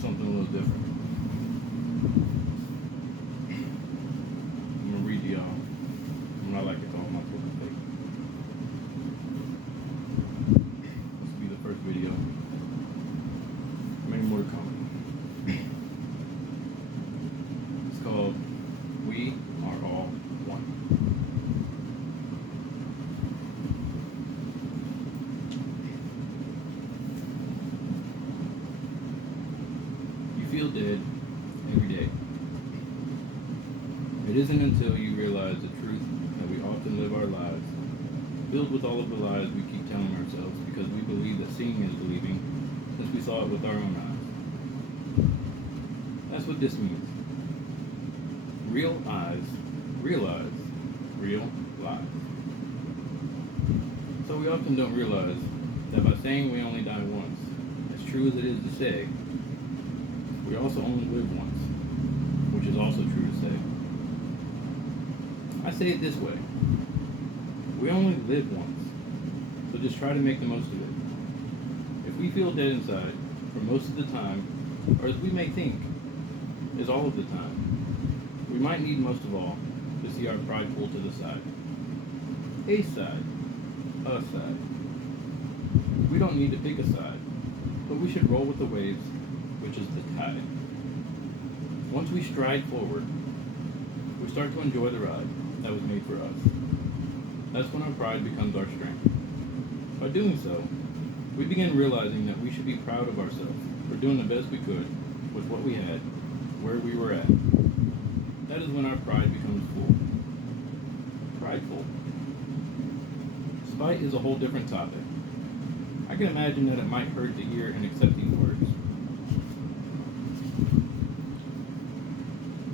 something a little different. I'm gonna read the what I like to call my book of faith. This will be the first video. Many more to come. It's called We Are All One. You feel dead every day. It isn't until you realize the truth that we often live our lives filled with all of the lies we keep telling ourselves because we believe that seeing is believing since we saw it with our own eyes. That's what this means. Real eyes realize real lies. So we often don't realize that by saying we only die once, as true as it is to say, we also only live once, which is also true to say. I say it this way. We only live once, so just try to make the most of it. If we feel dead inside for most of the time, or as we may think, is all of the time, we might need most of all to see our pride pull to the side. A side. A side. We don't need to pick a side, but we should roll with the waves, which is the tide. Once we stride forward, we start to enjoy the ride that was made for us. That's when our pride becomes our strength. By doing so, we begin realizing that we should be proud of ourselves for doing the best we could with what we had, where we were at. That is when our pride becomes full. Prideful. Spite is a whole different topic. I can imagine that it might hurt to hear and accept these words.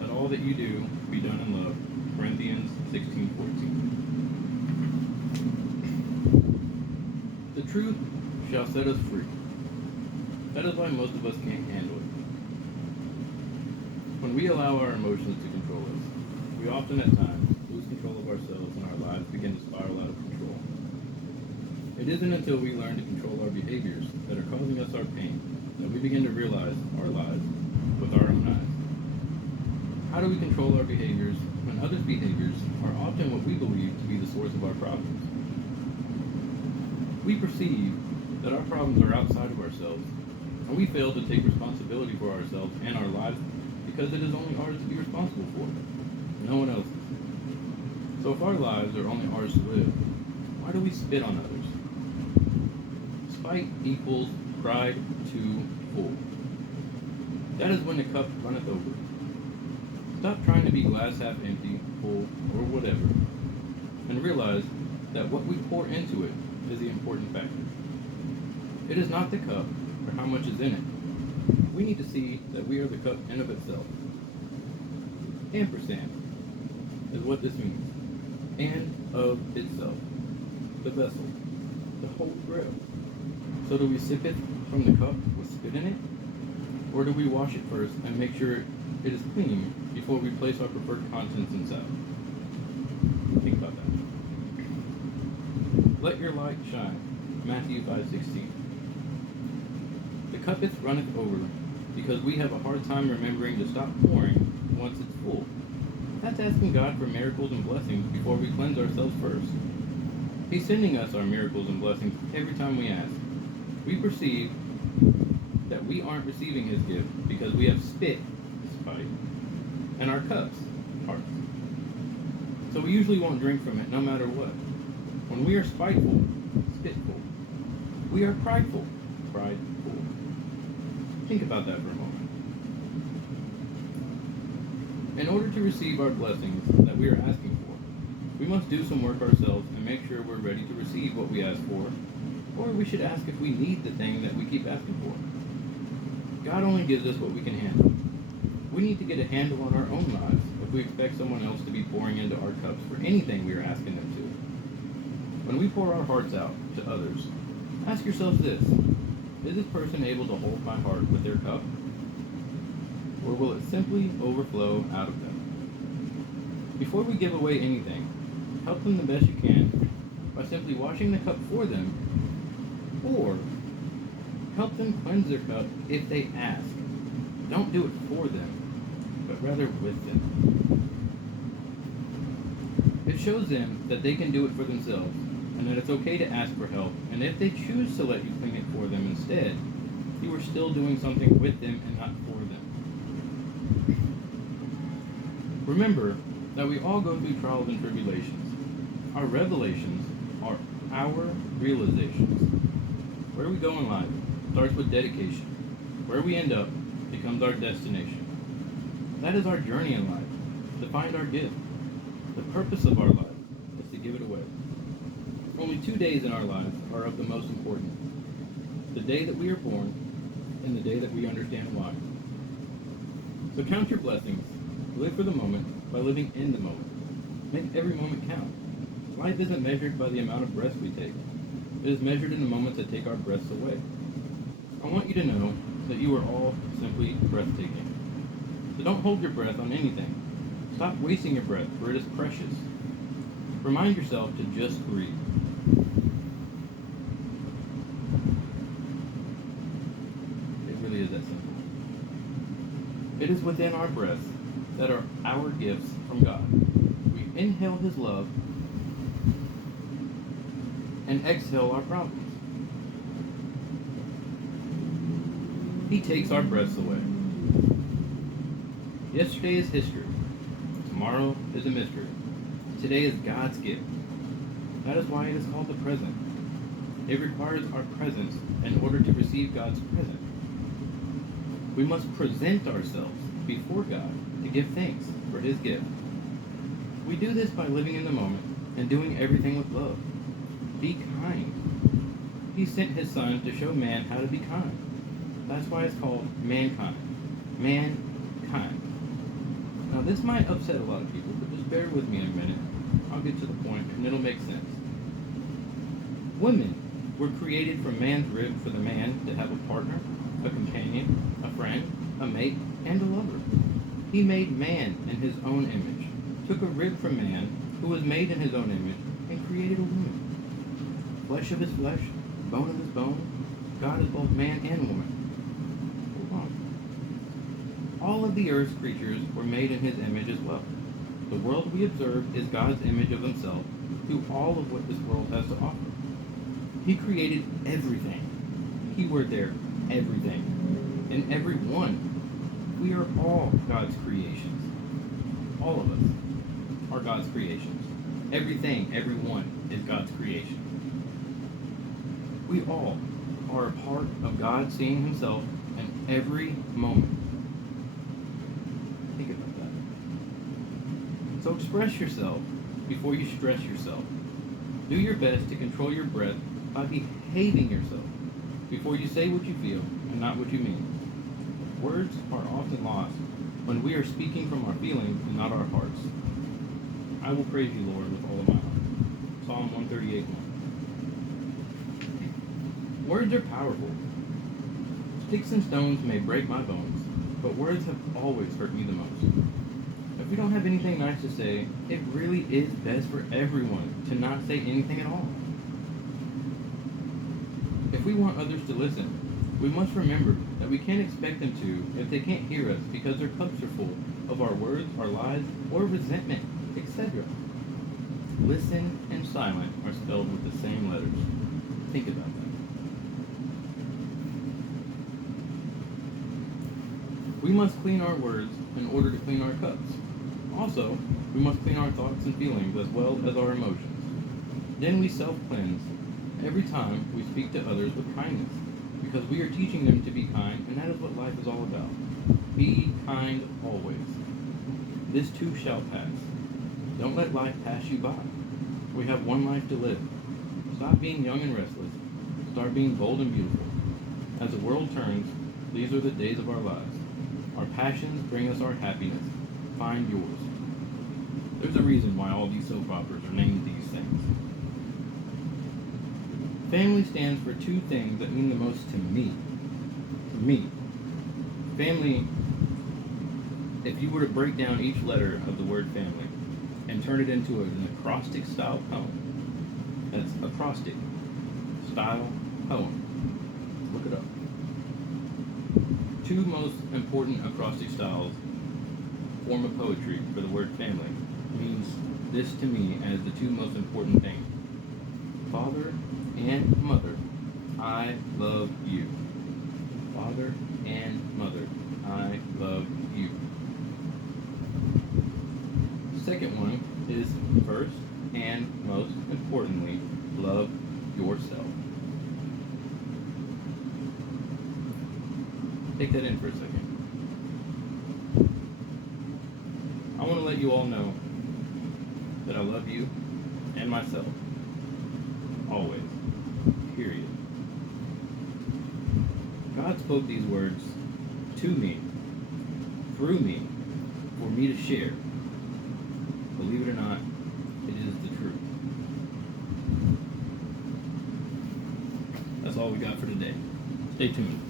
Let all that you do be done in love. Corinthians 16:14. The truth shall set us free. That is why most of us can't handle it. When we allow our emotions to control us, we often at times lose control of ourselves and our lives begin to spiral out of control. It isn't until we learn to control our behaviors that are causing us our pain that we begin to realize our lives with our own eyes. How do we control our behaviors when others' behaviors are often what we believe to be the source of our problems? We perceive that our problems are outside of ourselves, and we fail to take responsibility for ourselves and our lives because it is only ours to be responsible for, no one else's. So if our lives are only ours to live, why do we spit on others? Spite equals pride too full. That is when the cup runneth over. Stop trying to be glass half empty, full, or whatever, and realize that what we pour into it is the important factor. It is not the cup or how much is in it. We need to see that we are the cup in of itself. Ampersand is what this means. And of itself. The vessel. The whole grail. So do we sip it from the cup with spit in it? Or do we wash it first and make sure it is clean before we place our preferred contents inside? Think about that. Let your light shine. Matthew 5:16. The cuppeth runneth over because we have a hard time remembering to stop pouring once it's full. That's asking God for miracles and blessings before we cleanse ourselves first. He's sending us our miracles and blessings every time we ask. We perceive that we aren't receiving his gift because we have spit, spite, and our cups, hearts. So we usually won't drink from it no matter what. When we are spiteful, spitful. We are prideful, prideful. Think about that for a moment. In order to receive our blessings that we are asking for, we must do some work ourselves and make sure we're ready to receive what we ask for, or we should ask if we need the thing that we keep asking for. God only gives us what we can handle. We need to get a handle on our own lives if we expect someone else to be pouring into our cups for anything we are asking them to. When we pour our hearts out to others, ask yourselves this: is this person able to hold my heart with their cup? Or will it simply overflow out of them? Before we give away anything, help them the best you can by simply washing the cup for them, or help them cleanse their cup if they ask. Don't do it for them, but rather with them. It shows them that they can do it for themselves, and that it's okay to ask for help, and if they choose to let you clean it for them instead, you are still doing something with them and not for them. Remember that we all go through trials and tribulations. Our revelations are our realizations. Where we go in life starts with dedication. Where we end up becomes our destination. That is our journey in life, to find our gift. The purpose of our life is to give it away. Only 2 days in our lives are of the most important. The day that we are born and the day that we understand why. So count your blessings. Live for the moment by living in the moment. Make every moment count. Life isn't measured by the amount of breaths we take. It is measured in the moments that take our breaths away. I want you to know that you are all simply breathtaking. So don't hold your breath on anything. Stop wasting your breath, for it is precious. Remind yourself to just breathe. It really is that simple. It is within our breaths that are our gifts from God. We inhale His love and exhale our problems. He takes our breaths away. Yesterday is history. Tomorrow is a mystery. Today is God's gift. That is why it is called the present. It requires our presence in order to receive God's present. We must present ourselves before God to give thanks for His gift. We do this by living in the moment and doing everything with love. Be kind. He sent His Son to show man how to be kind. That's why it's called mankind. Mankind. Now this might upset a lot of people, but just bear with me in a minute. I'll get to the point and it'll make sense. Women were created from man's rib for the man to have a partner, a companion, a friend, a mate, and a lover. He made man in His own image, took a rib from man who was made in His own image, and created a woman. Flesh of His flesh, bone of His bone. God is both man and woman. All of the earth's creatures were made in His image as well. The world we observe is God's image of Himself through all of what this world has to offer. He created everything. Keyword there, everything. And every one. We are all God's creations. All of us are God's creations. Everything, everyone is God's creation. We all are a part of God seeing Himself in every moment. Think about that. So express yourself before you stress yourself. Do your best to control your breath by behaving yourself before you say what you feel and not what you mean. Words are often lost when we are speaking from our feelings and not our hearts. I will praise you, Lord, with all of my heart. Psalm 138:1. Words are powerful. Sticks and stones may break my bones, but words have always hurt me the most. If we don't have anything nice to say, it really is best for everyone to not say anything at all. If we want others to listen, we must remember that we can't expect them to if they can't hear us because their cups are full of our words, our lies, or resentment, etc. Listen and silent are spelled with the same letters. Think about that. We must clean our words in order to clean our cups. Also, we must clean our thoughts and feelings as well as our emotions. Then we self-cleanse every time we speak to others with kindness, because we are teaching them to be kind, and that is what life is all about. Be kind always. This too shall pass. Don't let life pass you by. We have one life to live. Stop being young and restless. Start being bold and beautiful. As the world turns, these are the days of our lives. Our passions bring us our happiness. Find yours. There's a reason why all these soap operas are named these things. Family stands for two things that mean the most to me. To me. Family, if you were to break down each letter of the word family and turn it into an acrostic style poem, that's acrostic style poem. Look it up. two most important acrostic styles form of poetry for the word family means this to me as the two most important things. Father and mother, I love you. Father and mother, I love you. Second one is first and most importantly, love yourself. Take that in for a second. I want to let you all know that I love you and myself. Always. Period. God spoke these words to me, through me, for me to share. Believe it or not, it is the truth. That's all we got for today. Stay tuned.